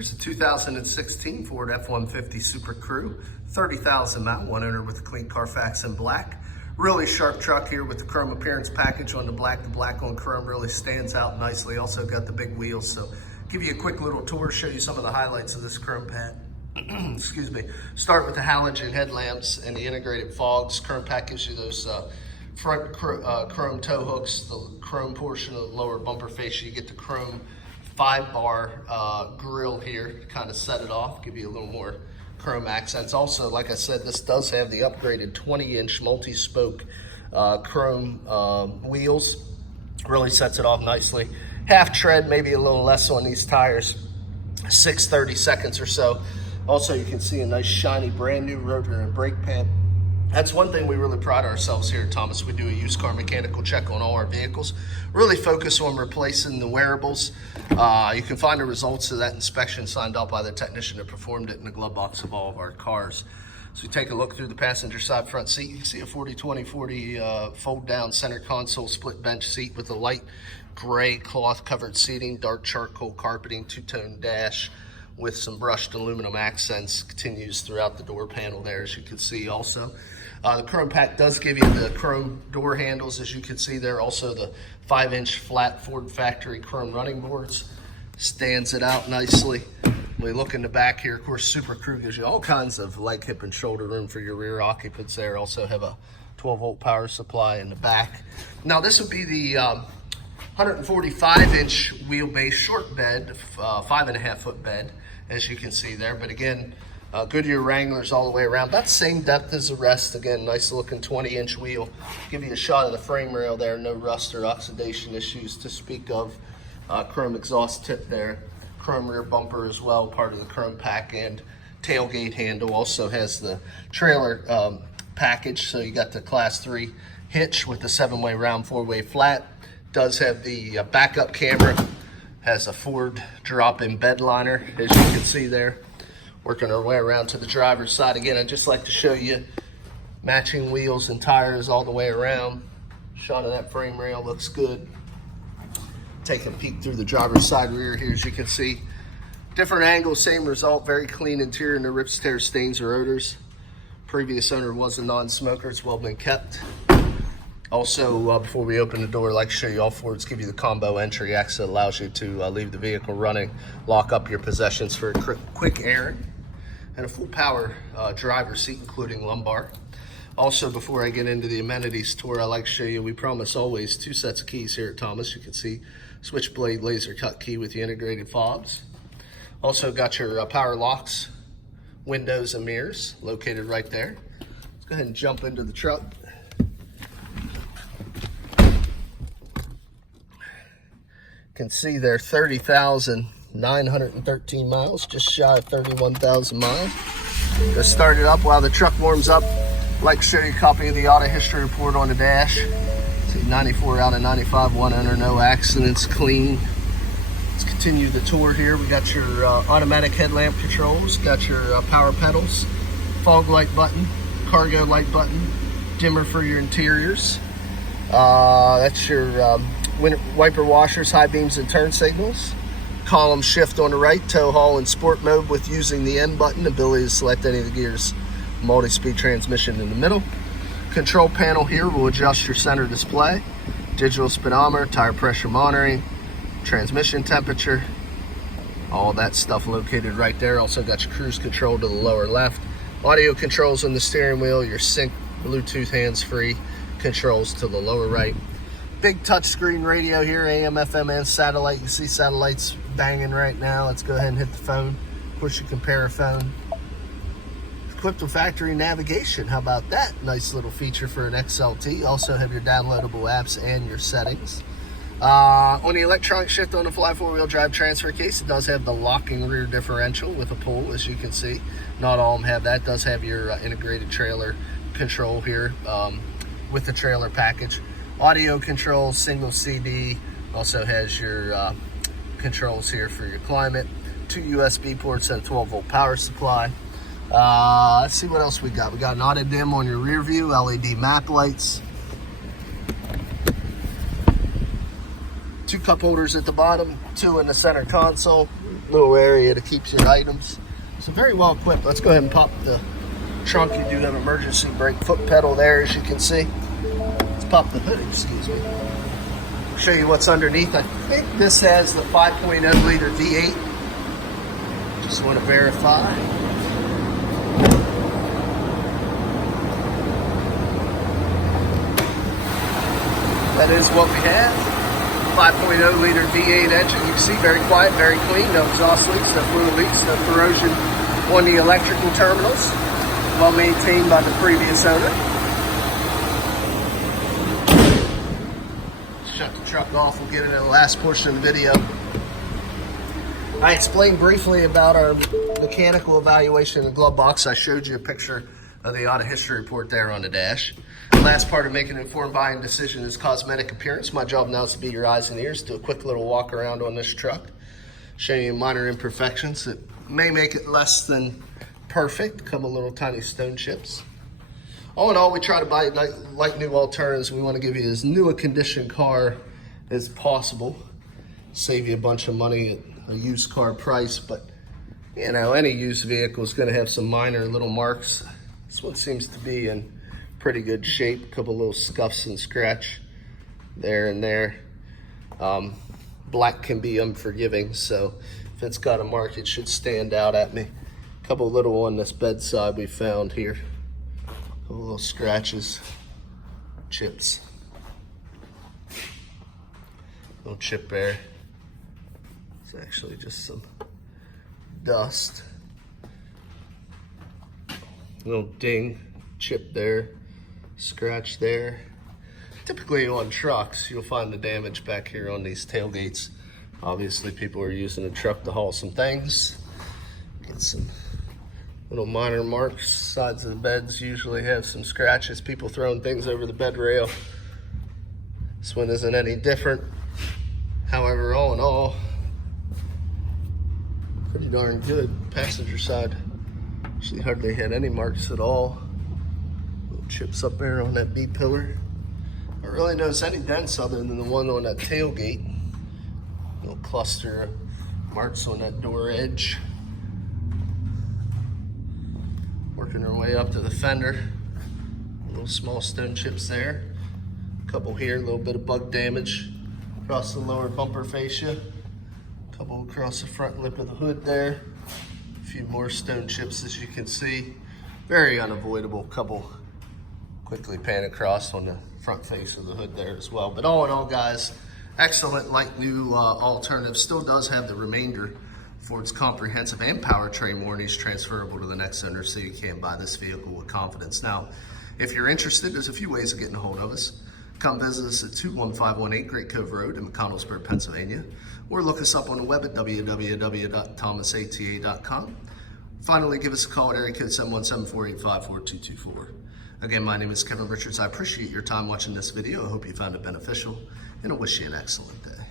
Here's a 2016 Ford F-150 SuperCrew, 30,000 mile, one owner with a clean Carfax in black. Really sharp truck here with the chrome appearance package on the black. The black on chrome really stands out nicely. Also got the big wheels. So give you a quick little tour, show you some of the highlights of this chrome pack. Excuse me. Start with the halogen headlamps and the integrated fogs. Chrome pack gives you those front chrome tow hooks, the chrome portion of the lower bumper fascia. You get the chrome 5-bar grill here to kind of set it off, give you a little more chrome accents. Also, like I said, this does have the upgraded 20-inch multi-spoke chrome wheels. Really sets it off nicely. Half tread, maybe a little less on these tires, 6/32 or so. Also, you can see a nice shiny brand new rotor and brake pad. That's one thing we really pride ourselves here at Thomas. We do a used car mechanical check on all our vehicles. Really focus on replacing the wearables. You can find the results of that inspection signed off by the technician that performed it in the glove box of all of our cars. So you take a look through the passenger side front seat. You can see a 40-20-40 fold down center console split bench seat with a light gray cloth covered seating, dark charcoal carpeting, two-tone dash with some brushed aluminum accents. Continues throughout the door panel there, as you can see also. The chrome pack does give you the chrome door handles, as you can see there. Also the 5-inch flat Ford factory chrome running boards. Stands it out nicely. We look in the back here, of course, SuperCrew gives you all kinds of leg, hip, and shoulder room for your rear occupants there. Also have a 12-volt power supply in the back. Now this would be the 145-inch wheelbase short bed, 5.5-foot bed, as you can see there. But again, Goodyear Wranglers all the way around. About the same depth as the rest. Again, nice looking 20-inch wheel. Give you a shot of the frame rail there. No rust or oxidation issues to speak of. Chrome exhaust tip there. Chrome rear bumper as well, part of the chrome pack, and tailgate handle. Also has the trailer package. So you got the class 3 hitch with the 7-way round 4-way flat. Does have the backup camera. Has a Ford drop-in bed liner, as you can see there. Working our way around to the driver's side. Again, I'd just like to show you matching wheels and tires all the way around. Shot of that frame rail looks good. Taking a peek through the driver's side rear here, as you can see. Different angles, same result. Very clean interior, no rips, tears, stains, or odors. Previous owner was a non-smoker. It's well been kept. Also, before we open the door, I'd like to show you all Fords give you the combo entry exit. Allows you to leave the vehicle running, lock up your possessions for a quick airing, and a full power driver's seat, including lumbar. Also, before I get into the amenities tour, I'd like to show you, we promise always 2 sets of keys here at Thomas. You can see switchblade laser cut key with the integrated fobs. Also got your power locks, windows, and mirrors located right there. Let's go ahead and jump into the truck. Can see there 30,913 miles, just shy of 31,000 miles. Just start it up while the truck warms up. I'd like to show you a copy of the auto history report on the dash. See, 94 out of 95, one owner, no accidents, clean. Let's continue the tour here. We got your automatic headlamp controls, got your power pedals, fog light button, cargo light button, dimmer for your interiors. That's your wiper washers, high beams, and turn signals. Column shift on the right, tow haul and sport mode with using the N button, ability to select any of the gears. Multi-speed transmission in the middle. Control panel here will adjust your center display. Digital speedometer, tire pressure monitoring, transmission temperature, all that stuff located right there. Also got your cruise control to the lower left. Audio controls on the steering wheel, your sync Bluetooth hands-free controls to the lower right. Big touchscreen radio here, AM, FM, and satellite. You can see satellites banging right now. Let's go ahead and hit the phone. Of course, you can pair a phone. Equipped with factory navigation. How about that? Nice little feature for an XLT. Also have your downloadable apps and your settings. On the electronic shift on the fly 4-wheel drive transfer case, it does have the locking rear differential with a pull, as you can see. Not all of them have that. It does have your integrated trailer control here with the trailer package. Audio controls, single CD, also has your controls here for your climate, 2 USB ports and a 12-volt power supply. Let's see what else we got. We got an auto dim on your rear view, LED map lights, 2 cup holders at the bottom, 2 in the center console, little area to keep your items. So very well equipped. Let's go ahead and pop the trunk. You do have emergency brake foot pedal there, as you can see. Let's pop the hood, excuse me. Show you what's underneath. I think this has the 5.0 liter V8. Just want to verify. That is what we have. 5.0 liter V8 engine. You can see very quiet, very clean. No exhaust leaks, no fluid leaks, no corrosion on the electrical terminals. Well maintained by the previous owner. Shut the truck off. We'll get into the last portion of the video. I explained briefly about our mechanical evaluation in the glove box. I showed you a picture of the auto history report there on the dash. The last part of making an informed buying decision is cosmetic appearance. My job now is to be your eyes and ears. Do a quick little walk around on this truck. Show you minor imperfections that may make it less than perfect. A couple little tiny stone chips. All in all, we try to buy like new alternatives. We want to give you as new a condition car as possible. Save you a bunch of money at a used car price, but you know, any used vehicle is going to have some minor little marks. This one seems to be in pretty good shape. A couple little scuffs and scratch there and there. Black can be unforgiving, so if it's got a mark, it should stand out at me. A couple little on this bedside we found here. A couple little scratches, chips. Little chip there. It's actually just some dust. Little ding, chip there, scratch there. Typically on trucks, you'll find the damage back here on these tailgates. Obviously, people are using the truck to haul some things. Get some little minor marks. Sides of the beds usually have some scratches. People throwing things over the bed rail. This one isn't any different. However, all in all, pretty darn good. Passenger side actually hardly had any marks at all. Little chips up there on that B-pillar. I don't really notice any dents other than the one on that tailgate. Little cluster of marks on that door edge. Working our way up to the fender. Little small stone chips there. A couple here, a little bit of bug damage across the lower bumper fascia. A couple across the front lip of the hood there. A few more stone chips, as you can see. Very unavoidable. Couple quickly pan across on the front face of the hood there as well. But all in all, guys, excellent like new alternative. Still does have the remainder for its comprehensive and powertrain warranties transferable to the next owner, so you can buy this vehicle with confidence. Now, if you're interested, there's a few ways of getting a hold of us. Come visit us at 21518 Great Cove Road in McConnellsburg, Pennsylvania, or look us up on the web at www.thomasata.com. Finally, give us a call at area code 717-485-4224. Again, my name is Kevin Richards. I appreciate your time watching this video. I hope you found it beneficial, and I wish you an excellent day.